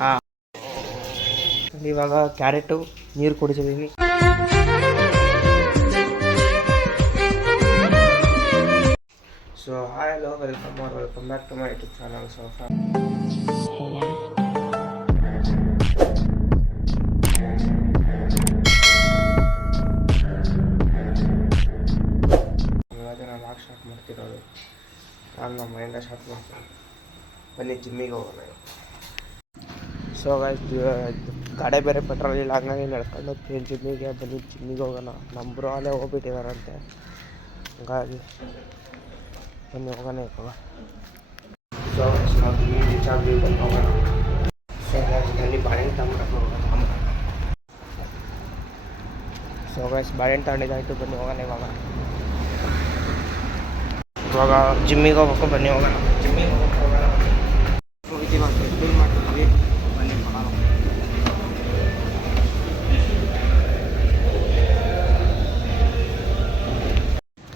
ಹಾಂ. ಇವಾಗ ಕ್ಯಾರೆಟು, ನೀರು ಕುಡಿಸಿದೀವಿ. So hi hello welcome or welcome back to my YouTube channel so ಇವಾಗ ನಾನು ಹಾಕ್ ಸ್ಟಾರ್ಟ್ ಮಾಡ್ತಿರೋದು. ನಾನು ನಮ್ಮ ಮೈಂಡ ಸ್ಟಾರ್ಟ್ ಮಾಡ್ತೀನಿ. ಬನ್ನಿ ಜಿಮ್ಮಿಗೆ ಹೋಗೋಣ. ಸೊ ಗಾಡಿ ಬೇರೆ ಪೆಟ್ರೋಲ್ ಇಲ್ಲ ಹಂಗಾಗಿ ನಡ್ಕೊಂಡು ಹೋಗ್ತೀನಿ ಜಿಮ್ಮಿಗೆ ಬನ್ನಿ ಜಿಮ್ಮಿಗೆ ಹೋಗೋಣ. ನಮ್ಮ ಬ್ರೋ ಅಲ್ಲೇ ಹೋಗ್ಬಿಟ್ಟಿದಾರಂತೆ. ಹಂಗಾಗಿ ಬನ್ನಿ ಹೋಗೋಣ ಇವಾಗ ಸೊ ನಾವು ಜಿಮ್ಮಿ ರೀಚ್ ಆಗಿ ಬಂದು ಹೋಗೋಣ. ಸೊ ಬಾಳೆಹಣ್ಣು ತಗೊಂಡು ಹೋಗೋಣ. ಸೊ ಗೈಸ್ ಬಾಳೆಹಣ್ಣು ತಗೊಂಡಿದ್ದಾಯ್ತು ಬನ್ನಿ ಹೋಗೋಣ ಇವಾಗ ಇವಾಗ ಜಿಮ್ಮಿಗೆ ಹೋಗ್ಬೇಕು ಬನ್ನಿ ಹೋಗೋಣ. ಜಿಮ್ಮಿಗೆ ಇವಾಗ ಟ್ರೆಡ್ಮಿಲ್ ಮಾಡ್ತಿದ್ವಿ ಬನ್ನಿ ಮಾಡೋಣ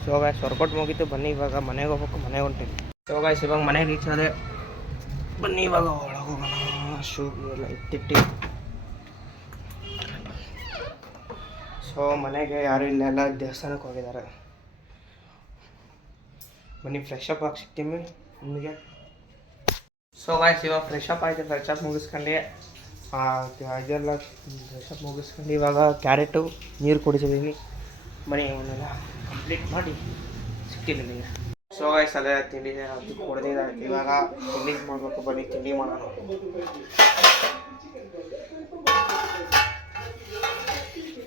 ಸೊ ಗಾಯ್ಸ್ ವರ್ಕೌಟ್ ಮುಗೀತು. ಬನ್ನಿ, ಇವಾಗ ಮನೆಗೆ ಹೋಗ್ಬೇಕು, ಮನೆಗೆ ಹೊಂಟಿ ಸೊ ಗಾಯ್ಸ್ ಇವಾಗ ಮನೆಗೆ ರೀಚ್ ಬನ್ನಿ, ಇವಾಗ ಒಳಗೆ ಹೋಗೋಣ. ಶೂ ಎಲ್ಲ ಇಟ್ಟಿಟ್ಟು. ಸೊ ಮನೆಗೆ ಯಾರು ಇಲ್ಲ, ಎಲ್ಲ ದೇವಸ್ಥಾನಕ್ಕೆ ಹೋಗಿದ್ದಾರೆ. ಬನ್ನಿ ಫ್ರೆಶ್ ಅಪ್ ಆಗಿ ಸಿಗ್ತೀವಿ ನಿಮಗೆ? ಸೊ ಗಾಯ್ಸ್ ಇವಾಗ ಫ್ರೆಶ್ ಅಪ್ ಆಯ್ತು ಫ್ರೆಶ್ ಅಪ್ ಮುಗಿಸ್ಕೊಂಡು. ಇದೆಲ್ಲ ಫ್ರೆಶ್ ಅಪ್ ಮುಗಿಸ್ಕೊಂಡು ಇವಾಗ ಕ್ಯಾರೆಟು, ನೀರು ಕುಡಿಸಿದ್ದೀನಿ ಮನೆ ಅವನ್ನೆಲ್ಲ ಕಂಪ್ಲೀಟ್ ಮಾಡಿ ಸಿಗ್ತೀನಿ ನಿಮಗೆ ಸೊ ಗಾಯ್ಸ್ ಅದೇ ತಿಂಡಿ ಅದು ಕುಡ್ದಿದ್ದಾಯ್ತು ಇವಾಗ ತಿಂಡಿ ಮಾಡಬೇಕು, ಬನ್ನಿ, ತಿಂಡಿ ಮಾಡೋಣ.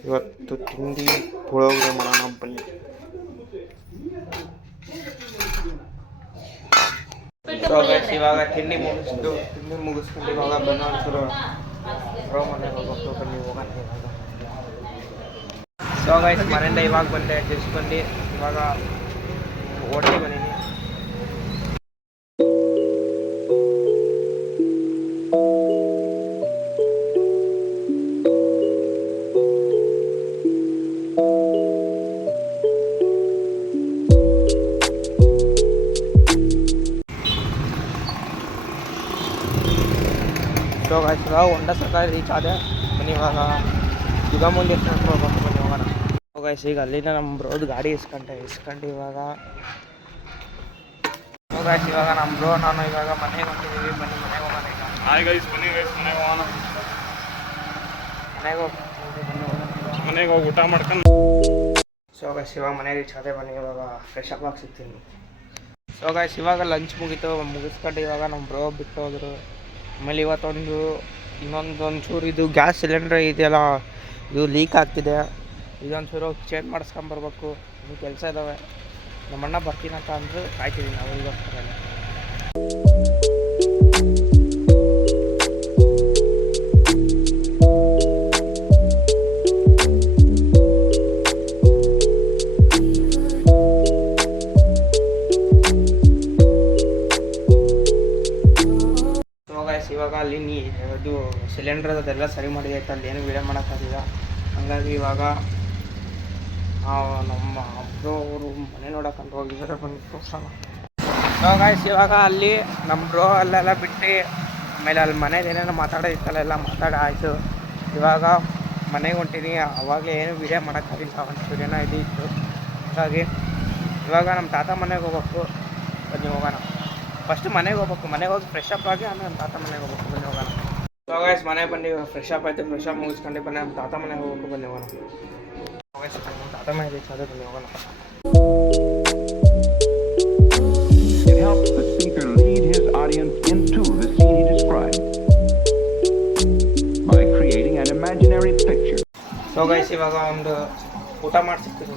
ಇವತ್ತು ತಿಂಡಿ ಪುಳೋಗ್ರೆ ಮಾಡೋಣ, ಬನ್ನಿ. ಸೊ ಗೈಸ್ ಇವಾಗ ತಿಂಡಿ ಮುಗಿಸ್ತು ತಿಂಡಿ ಮುಗಿಸ್ಕೊಂಡು ಇವಾಗ ಬಂದು ಬ್ರೋ ಮನೆಗೆ ಹೋಗ್ಬೇಕು ಬನ್ನಿ ಹೋಗೋಣ ಇವಾಗ. ಸೊ ಗೈಸ್ ಮನೆಯಿಂದ ಇವಾಗ ಬಂದೆ ಜಸ್ಟ್ ಬಂದು ಇವಾಗ ಹೊಟ್ಟೆ ಬಂದೀನಿ ಇವಾಗ ಹೊಂಡ ಸರ್ಕಾರ ರೀಚ್ ಆದೆ ಮನೆ ಇವಾಗ. ಯುಗ ಮುಂದೆ ಎಷ್ಟು ಹೋಗ್ಬೇಕು ಬನ್ನಿ ಹೋಗೋಣ. ಗೈಸ್ ಈಗ ಅಲ್ಲಿಂದ ನಮ್ಮ ಬ್ರೋದ್ ಗಾಡಿ ಇಸ್ಕೊಂಡೆ. ಇಸ್ಕೊಂಡು ಇವಾಗ. ಗೈಸ್ ಇವಾಗ ನಮ್ಮ ಬ್ರೋ ನಾನು ಇವಾಗ ಮನೆಗೆ ಹೊಂಟಿದ್ದೀವಿ ಬನ್ನಿ ಮನೆಗೆ ಹೋಗೋಣ ಈಗ. ಹಾಯ್ ಗೈಸ್ ಬನ್ನಿ ಗೈಸ್ ಮನೆಗೆ ಹೋಗೋಣ. ಮನೆಗೆ ಹೋಗಿ ಊಟ ಮಾಡ್ಕೊಂಡು. ಸೊ ಗೈಸ್ ಇವಾಗ ಮನೆ ರೀಚ್ ಆದೆ ಬನ್ನಿ ಇವಾಗ. ಫ್ರೆಶ್ ಅಪ್ ಆಗಿ ಸಿಗ್ತೀನಿ ಸೊ ಗೈಸ್ ಇವಾಗ ಲಂಚ್ ಮುಗೀತು. ಮುಗಿಸ್ಕೊಂಡು ಇವಾಗ ನಮ್ಮ ಬ್ರೋ ಬಿಟ್ಟು ಹೋದ್ರು. ಆಮೇಲೆ ಇವತ್ತೊಂದು ಇನ್ನೊಂದು ಒಂಚೂರು ಇದು ಗ್ಯಾಸ್ ಸಿಲಿಂಡ್ರ್ ಇದೆಯಲ್ಲ, ಇದು ಲೀಕ್ ಆಗ್ತಿದೆ. ಇದೊಂಚೂರು ಚೇಂಜ್ ಮಾಡಿಸ್ಕೊಂಬರ್ಬೇಕು ಇನ್ನು ಕೆಲಸ ಇದ್ದಾವೆ ನಮ್ಮಣ್ಣ ಬರ್ತೀನಂತ ಅಂದ್ರೆ ಕಾಯ್ತಿದ್ದೀನಿ ಅವರಿಗೋಸ್ಕರ ಸೊ ಗೈಸ್ ಇವಾಗ ಅಲ್ಲಿ ನೀ ಇದು ಸಿಲಿಂಡರ್ ಅದೆಲ್ಲ ಸರಿ ಮಾಡಿದೈತೆ ಅಲ್ಲಿ ಏನು ವಿಡಿಯೋ ಮಾಡೋಕ್ಕಾಗಿಲ್ಲ ಹಂಗಾಗಿ ಇವಾಗ ನಮ್ಮ ಬ್ರೋ ಅವರು ಮನೆ ನೋಡಕ್ಕಂತ ಹೋಗಿದ್ದಾರೆ ಬಂದು ತೋರ್ಸೋಣ. ಗಾಯ್ಸ್ ಇವಾಗ ಅಲ್ಲಿ ನಮ್ಮ ಬ್ರೋ ಅಲ್ಲೆಲ್ಲ ಬಿಟ್ಟು ಆಮೇಲೆ ಅಲ್ಲಿ ಮನೇಲಿ ಏನೇನೋ ಮಾತಾಡೋದಿತ್ತಲ್ಲ ಎಲ್ಲ ಮಾತಾಡ ಆಯಿತು. ಇವಾಗ ಮನೆಗೆ ಹೊಂಟೀನಿ ಅವಾಗಲೇ ಏನು ವಿಡಿಯೋ ಮಾಡೋಕ್ಕಾಗಿಲ್ಲ ಸೂರ್ಯನ ಇದು ಇತ್ತು. ಹಾಗಾಗಿ ಇವಾಗ ನಮ್ಮ ತಾತ ಮನೆಗೆ ಹೋಗ್ಬೇಕು. ಬನ್ನಿ, ಹೋಗೋಣ. ಫಸ್ಟ್ ಮನೆಗೆ ಹೋಗ್ಬೇಕು ಮನೆಗೆ ಹೋಗಿ ಫ್ರೆಶ್ ಅಪ್ ಆಗಿ ಆಮೇಲೆ ನಮ್ಮ ತಾತ ಮನೆಗೆ ಹೋಗ್ಬೇಕು ಬನ್ನಿ ಹೋಗೋಣ. ಸೊ ಗೈಸ್ ಮನೆಗೆ ಬಂದು ಫ್ರೆಶ್ ಅಪ್ ಆಯ್ತು ಫ್ರೆಶ್ ಅಪ್ ಮುಗಿಸ್ಕೊಂಡು ಬನ್ನಿ ನಮ್ಮ ತಾತ ಮನೆಗೆ ಹೋಗ್ಬೇಕು ಬನ್ನಿ ಹೋಗೋಣ. Guys, ನಮ್ಮ ತಾತ ಮನೆಗೆ ರೀಚ್ ಆದ್ರೆ ಬನ್ನಿ ಹೋಗೋಣ. It helps the speaker lead his audience into the scene he describes by creating an imaginary picture. So guys ಇವಾಗ ಒಂದು ಊಟ ಮಾಡಿ ಸಿಗ್ತೀನಿ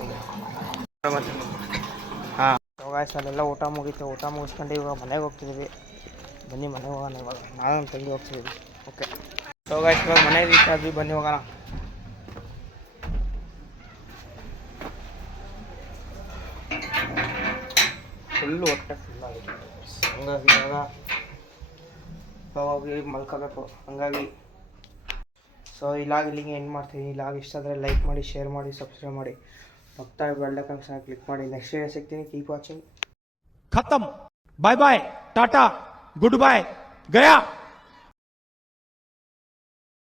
ನಿಮಗೆ ಹಾಂ ಸೊ ಗೈಸ್ ಅಲ್ಲೆಲ್ಲ ಊಟ ಮುಗೀತು. ಊಟ ಮುಗಿಸ್ಕೊಂಡು ಇವಾಗ ಮನೆಗೆ ಹೋಗ್ತಿದ್ದೀವಿ ಬನ್ನಿ ಮನೆಗೆ ಹೋಗೋಣ ಇವಾಗ. ನಾನು ತಂಗಿ ಹೋಗ್ತಿದ್ದೀವಿ ಓಕೆ ಸೊ ಗಾಯ್ಸ್ ಇವಾಗ ಮನೆಗೆ ರೀಚ್ ಆದ್ವಿ ಬನ್ನಿ ಹೋಗೋಣ. ಫುಲ್ಲು ಹೊಟ್ಟೆ ಫುಲ್ ಹಂಗಾಗಿ ಇವಾಗ ಹೋಗಿ ಮಲ್ಕೋಬೇಕು. ಹಂಗಾಗಿ ಸೊ ಇಲ್ಲಾಗಿ ಇಲ್ಲಿಗೆ ಎಂಡ್ ಮಾಡ್ತೀನಿ. ಇಲಾಗ ಇಷ್ಟ ಆದರೆ ಲೈಕ್ ಮಾಡಿ ಶೇರ್ ಮಾಡಿ ಸಬ್ಸ್ಕ್ರೈಬ್ ಮಾಡಿ. ಹೋಗ್ತಾ ಬೆಳ್ಳ ಸಹ ಕ್ಲಿಕ್ ಮಾಡಿ ನೆಕ್ಸ್ಟ್ ಏನೇ ಸಿಗ್ತೀನಿ keep watching ಖತಮ್ bye bye tata good bye Gaya